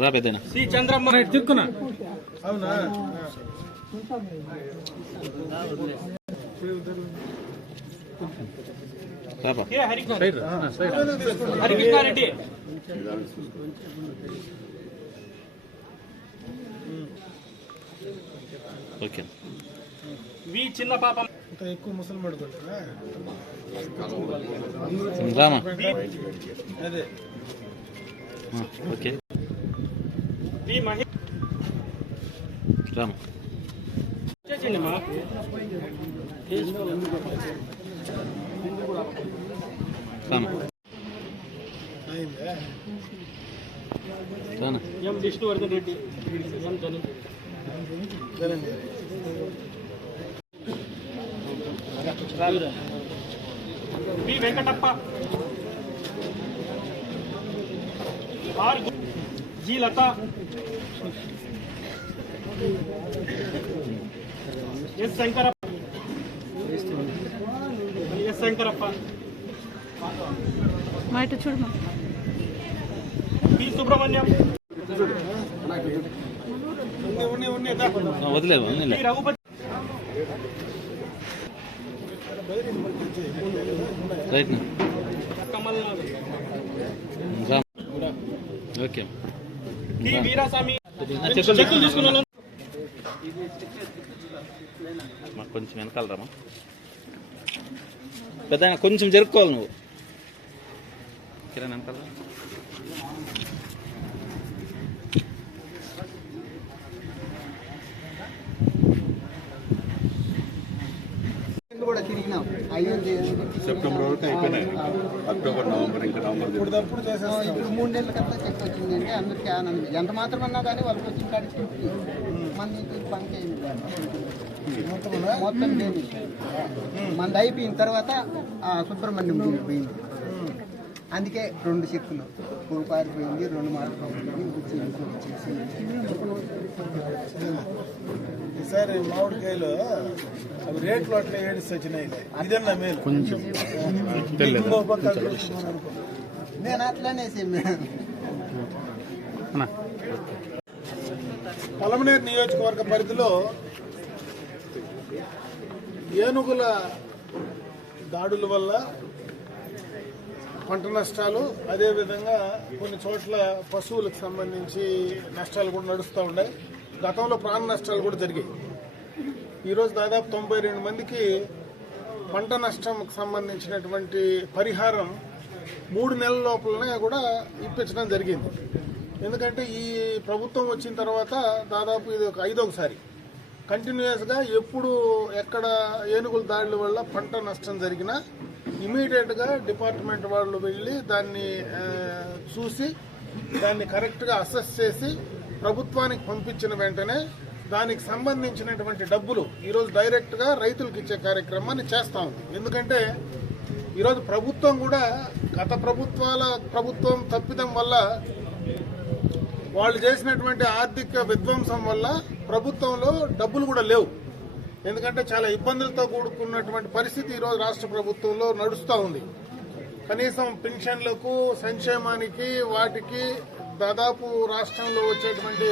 రా పెద్దనా సి చంద్రమ్మ తిక్కున అవునా హరికృష్ణారెడ్డి ఓకే వి చిన్న పాపం ఎక్కువ ముసలిమాడు రామా అదే ఓకే వి మహి రామా చేయండి మా రామా రానా ఎం Vishnuvardhan Reddy M Janam V Venkatappa R G Latha S Shankarappa S Shankarappa మా ఇటు చూడమా పి సుబ్రహ్మణ్యం వదిలేదు P Raghupati right Kamal Ram okay K Veeraswamy చెప్పులు చెక్కులు తీసుకున్నాను మాకు కొంచెం వెనకాల రామా పెద్ద కొంచెం జరుపుకోవాలి నువ్వు కిరణ్ వెనకాల కూడా తిరిగినాం సెప్టెంబర్ వరకు అయిపోయినాయి. అక్టోబర్ నవంబర్ ఇంకా నవంబర్ ఇప్పుడు 3 నెలల కల్లా చెక్ వచ్చిందంటే అందరికీ ఆనందం. ఎంత మాత్రం అన్నా కానీ వాళ్ళకి వచ్చిన కాడికి మంది పనికి అయింది మొత్తం లేదు. మంది అయిపోయిన తర్వాత సుబ్రహ్మణ్యం పోయింది. అందుకే 2 చెక్కులు పారిపోయింది, 2 మాటలు ఈసారి మామిడికాయలు అవి రేట్లు అట్లా ఏడిసి వచ్చినాయి. ఇదన్నా మేలు కొంచెం నేను అట్లానే పలమనేరు నియోజకవర్గ పరిధిలో ఏనుగుల దాడుల వల్ల పంట నష్టాలు, అదేవిధంగా కొన్ని చోట్ల పశువులకు సంబంధించి నష్టాలు కూడా నడుస్తూ ఉన్నాయి. గతంలో ప్రాణ నష్టాలు కూడా జరిగాయి. ఈరోజు దాదాపు 92 మందికి పంట నష్టంకు సంబంధించినటువంటి పరిహారం 3 నెలల లోపలనే కూడా ఇప్పించడం జరిగింది. ఎందుకంటే ఈ ప్రభుత్వం వచ్చిన తర్వాత దాదాపు ఇది ఒక 5వ సారి కంటిన్యూస్గా ఎప్పుడు ఎక్కడ ఏనుగుల దాడుల వల్ల పంట నష్టం జరిగినా ఇమీడియట్గా డిపార్ట్మెంట్ వాళ్ళు వెళ్ళి దాన్ని చూసి దాన్ని కరెక్ట్గా అసెస్ చేసి ప్రభుత్వానికి పంపించిన వెంటనే దానికి సంబంధించినటువంటి డబ్బులు ఈరోజు డైరెక్ట్గా రైతులకు ఇచ్చే కార్యక్రమాన్ని చేస్తూ ఉంది. ఎందుకంటే ఈరోజు ప్రభుత్వం కూడా గత ప్రభుత్వం తప్పిదం వల్ల, వాళ్ళు చేసినటువంటి ఆర్థిక విధ్వంసం వల్ల ప్రభుత్వంలో డబ్బులు కూడా లేవు. ఎందుకంటే చాలా ఇబ్బందులతో కూడుకున్నటువంటి పరిస్థితి ఈరోజు రాష్ట్ర ప్రభుత్వంలో నడుస్తూ ఉంది. కనీసం పెన్షన్లకు, సంక్షేమానికి, వాటికి దాదాపు రాష్ట్రంలో వచ్చేటువంటి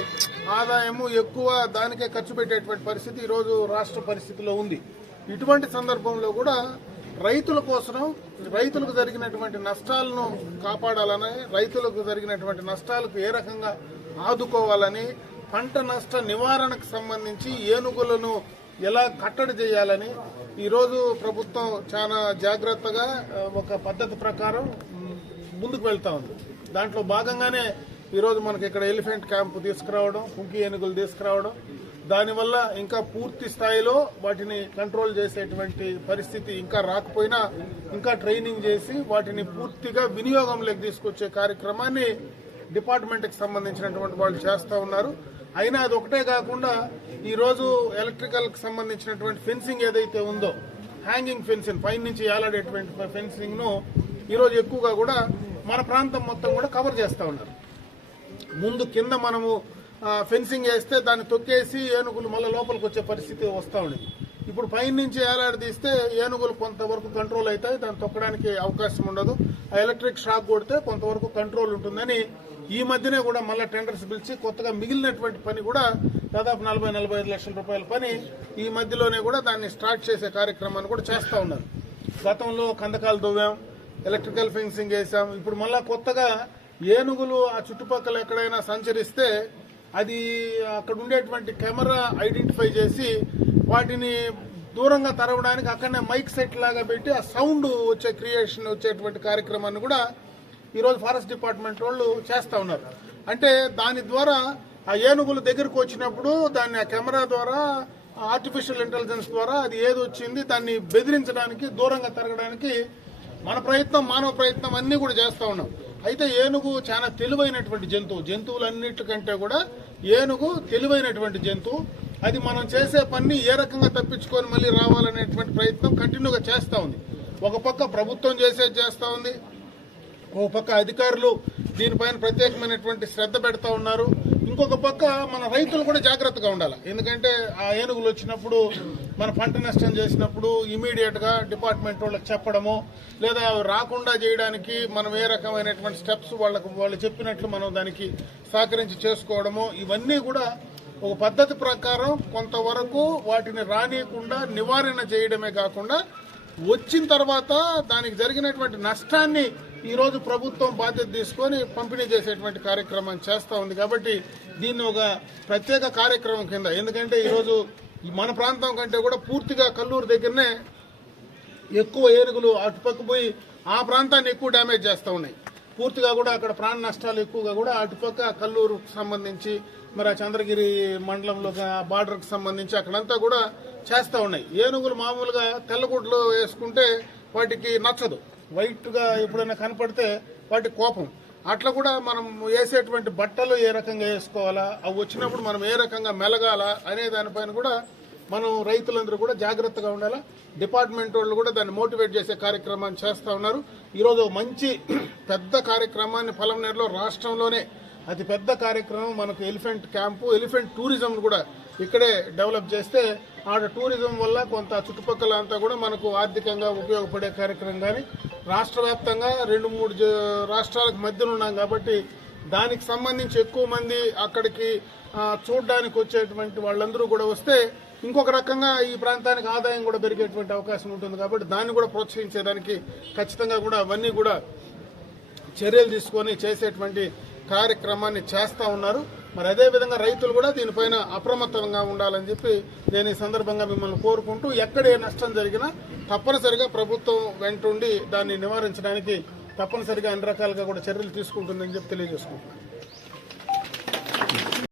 ఆదాయము ఎక్కువ దానికే ఖర్చు పెట్టేటువంటి పరిస్థితి ఈరోజు రాష్ట్ర పరిస్థితిలో ఉంది. ఇటువంటి సందర్భంలో కూడా రైతుల కోసం, రైతులకు జరిగినటువంటి నష్టాలను కాపాడాలని, రైతులకు జరిగినటువంటి నష్టాలకు ఏ రకంగా ఆదుకోవాలని, పంట నష్ట నివారణకు సంబంధించి ఏనుగులను ఎలా కట్టడి చేయాలని, ఈరోజు ప్రభుత్వం చాలా జాగ్రత్తగా ఒక పద్ధతి ప్రకారం ముందుకు వెళ్తా ఉంది. దాంట్లో భాగంగానే ఈరోజు మనకి ఇక్కడ ఎలిఫెంట్ క్యాంపు తీసుకురావడం, కుంకి ఏనుగులు తీసుకురావడం, దానివల్ల ఇంకా పూర్తి స్థాయిలో వాటిని కంట్రోల్ చేసేటువంటి పరిస్థితి ఇంకా రాకపోయినా ఇంకా ట్రైనింగ్ చేసి వాటిని పూర్తిగా వినియోగంలోకి తీసుకొచ్చే కార్యక్రమాన్ని డిపార్ట్మెంట్కి సంబంధించినటువంటి వాళ్ళు చేస్తూ ఉన్నారు. అయినా అది ఒకటే కాకుండా ఈరోజు ఎలక్ట్రికల్కి సంబంధించినటువంటి ఫెన్సింగ్ ఏదైతే ఉందో, హ్యాంగింగ్ ఫెన్సింగ్ పైన నుంచి ఏలాడేటువంటి ఫెన్సింగ్ను ఈరోజు ఎక్కువగా కూడా మన ప్రాంతం మొత్తం కూడా కవర్ చేస్తూ ఉన్నారు. ముందు కింద మనము ఫెన్సింగ్ వేస్తే దాన్ని తొక్కేసి ఏనుగులు మళ్ళీ లోపలికి వచ్చే పరిస్థితి వస్తూ ఉండేది. ఇప్పుడు పైన నుంచి ఏలాడదీస్తే ఏనుగులు కొంతవరకు కంట్రోల్ అవుతాయి, దాన్ని తొక్కడానికి అవకాశం ఉండదు. ఆ ఎలక్ట్రిక్ షాక్ కొడితే కొంతవరకు కంట్రోల్ ఉంటుందని ఈ మధ్యనే కూడా మళ్ళీ టెండర్స్ పిలిచి కొత్తగా మిగిలినటువంటి పని కూడా దాదాపు 40-45 లక్షల రూపాయల పని ఈ మధ్యలోనే కూడా దాన్ని స్టార్ట్ చేసే కార్యక్రమాన్ని కూడా చేస్తూ ఉన్నారు. గతంలో కందకాలు దువ్వాం, ఎలక్ట్రికల్ ఫెన్సింగ్ వేసాం. ఇప్పుడు మళ్ళా కొత్తగా ఏనుగులు ఆ చుట్టుపక్కల ఎక్కడైనా సంచరిస్తే అది అక్కడ ఉండేటువంటి కెమెరా ఐడెంటిఫై చేసి వాటిని దూరంగా తరవడానికి అక్కడనే మైక్ సెట్ లాగా పెట్టి ఆ సౌండ్ వచ్చేటువంటి కార్యక్రమాన్ని కూడా ఈరోజు ఫారెస్ట్ డిపార్ట్మెంట్ వాళ్ళు చేస్తూ ఉన్నారు. అంటే దాని ద్వారా ఆ ఏనుగులు దగ్గరకు వచ్చినప్పుడు దాన్ని ఆ కెమెరా ద్వారా ఆర్టిఫిషియల్ ఇంటెలిజెన్స్ ద్వారా అది ఏది వచ్చింది దాన్ని బెదిరించడానికి, దూరంగా తరగడానికి మన ప్రయత్నం, మానవ ప్రయత్నం అన్నీ కూడా చేస్తూ ఉన్నాం. అయితే ఏనుగు చాలా తెలివైనటువంటి జంతువు, జంతువులన్నిటికంటే కూడా ఏనుగు తెలివైనటువంటి జంతువు. అది మనం చేసే పని ఏ రకంగా తప్పించుకొని మళ్ళీ రావాలనేటువంటి ప్రయత్నం కంటిన్యూగా చేస్తూ ఉంది. ఒక పక్క ప్రభుత్వం చేస్తూ ఉంది, ఒక పక్క అధికారులు దీనిపైన ప్రత్యేకమైనటువంటి శ్రద్ధ పెడతా ఉన్నారు. ఇంకొక పక్క మన రైతులు కూడా జాగ్రత్తగా ఉండాలి. ఎందుకంటే ఆ ఏనుగులు వచ్చినప్పుడు మన పంట నష్టం చేసినప్పుడు ఇమీడియట్ గా డిపార్ట్మెంట్ వాళ్ళకి చెప్పడము, లేదా రాకుండా చేయడానికి మనం ఏ రకమైనటువంటి స్టెప్స్ వాళ్ళు చెప్పినట్లు మనం దానికి సహకరించి చేసుకోవడము, ఇవన్నీ కూడా ఒక పద్ధతి ప్రకారం కొంతవరకు వాటిని రానియకుండా నివారణ చేయడమే కాకుండా వచ్చిన తర్వాత దానికి జరిగినటువంటి నష్టాన్ని ఈరోజు ప్రభుత్వం బాధ్యత తీసుకొని పంపిణీ చేసేటువంటి కార్యక్రమం చేస్తూ ఉంది. కాబట్టి దీన్ని ఒక ప్రత్యేక కార్యక్రమం కింద, ఎందుకంటే ఈరోజు మన ప్రాంతం కంటే కూడా పూర్తిగా కల్లూరు దగ్గరనే ఎక్కువ ఏనుగులు అటుపక్క పోయి ఆ ప్రాంతాన్ని ఎక్కువ డ్యామేజ్ చేస్తూ ఉన్నాయి. పూర్తిగా కూడా అక్కడ ప్రాణ నష్టాలు ఎక్కువగా కూడా అటుపక్క కల్లూరుకు సంబంధించి మరి ఆ చంద్రగిరి మండలంలో బార్డర్కి సంబంధించి అక్కడంతా కూడా చేస్తూ ఉన్నాయి. ఏనుగులు మామూలుగా తెల్లగుడ్లు వేసుకుంటే వాటికి నచ్చదు, వైట్గా ఎప్పుడైనా కనపడితే వాటి కోపం. అట్లా కూడా మనం వేసేటువంటి బట్టలు ఏ రకంగా వేసుకోవాలా, అవి వచ్చినప్పుడు మనం ఏ రకంగా మెలగాలా అనే దానిపైన కూడా మనం రైతులందరూ కూడా జాగ్రత్తగా ఉండాలా. డిపార్ట్మెంట్ వాళ్ళు కూడా దాన్ని మోటివేట్ చేసే కార్యక్రమాన్ని చేస్తూ ఉన్నారు. ఈరోజు మంచి పెద్ద కార్యక్రమాన్ని పొలంనేరులో రాష్ట్రంలోనే అతి పెద్ద కార్యక్రమం మనకు ఎలిఫెంట్ క్యాంపు, ఎలిఫెంట్ టూరిజం కూడా ఇక్కడే డెవలప్ చేస్తే ఆడ టూరిజం వల్ల కొంత చుట్టుపక్కల అంతా కూడా మనకు ఆర్థికంగా ఉపయోగపడే కార్యక్రమం. కానీ రాష్ట్ర వ్యాప్తంగా 2-3 రాష్ట్రాలకు మధ్యన ఉన్నాం కాబట్టి దానికి సంబంధించి ఎక్కువ మంది అక్కడికి చూడడానికి వచ్చేటువంటి వాళ్ళందరూ కూడా వస్తే ఇంకొక రకంగా ఈ ప్రాంతానికి ఆదాయం కూడా పెరిగేటువంటి అవకాశం ఉంటుంది. కాబట్టి దాన్ని కూడా ప్రోత్సహించేదానికి ఖచ్చితంగా కూడా అవన్నీ కూడా చర్యలు తీసుకొని చేసేటువంటి కార్యక్రమాన్ని చేస్తూ ఉన్నారు. మరి అదేవిధంగా రైతులు కూడా దీనిపైన అప్రమత్తంగా ఉండాలని చెప్పి నేను ఈ సందర్భంగా మిమ్మల్ని కోరుకుంటూ, ఎక్కడ ఏ నష్టం జరిగినా తప్పనిసరిగా ప్రభుత్వం వెంటుండి దాన్ని నివారించడానికి తప్పనిసరిగా అన్ని రకాలుగా కూడా చర్యలు తీసుకుంటుందని చెప్పి తెలియజేసుకుంటున్నాను.